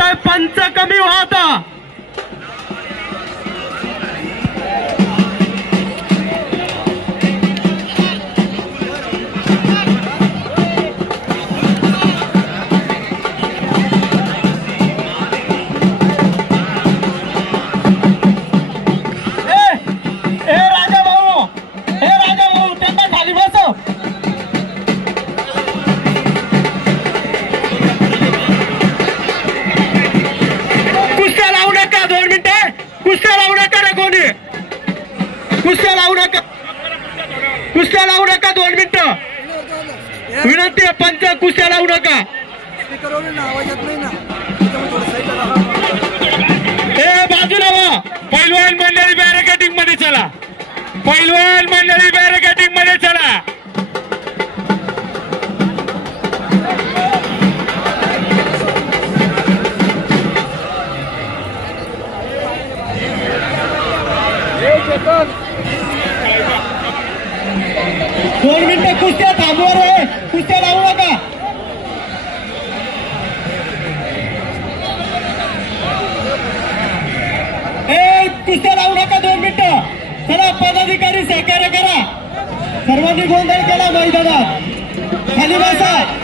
आहे पंच कमी होता। कुस्त्या लावू नका 2 मिनिटं विनंती आहे। पंच कुस्त्या लावू नका। बाजूला वा। पैलवान मंडळी बॅरिकेडिंग मध्ये चला। पैलवान मंडळी बॅरिकेडिंग मध्ये चला। दोन मिनिटं कुस्त्या थांबवा रे। कुस्त्या लावू नका। कुस्त्या लावू नका 2 मिनिटं। चला पदाधिकारी सहकार्य करा। सर्वांनी गोंधळ केला मैदानात। खाली बसा।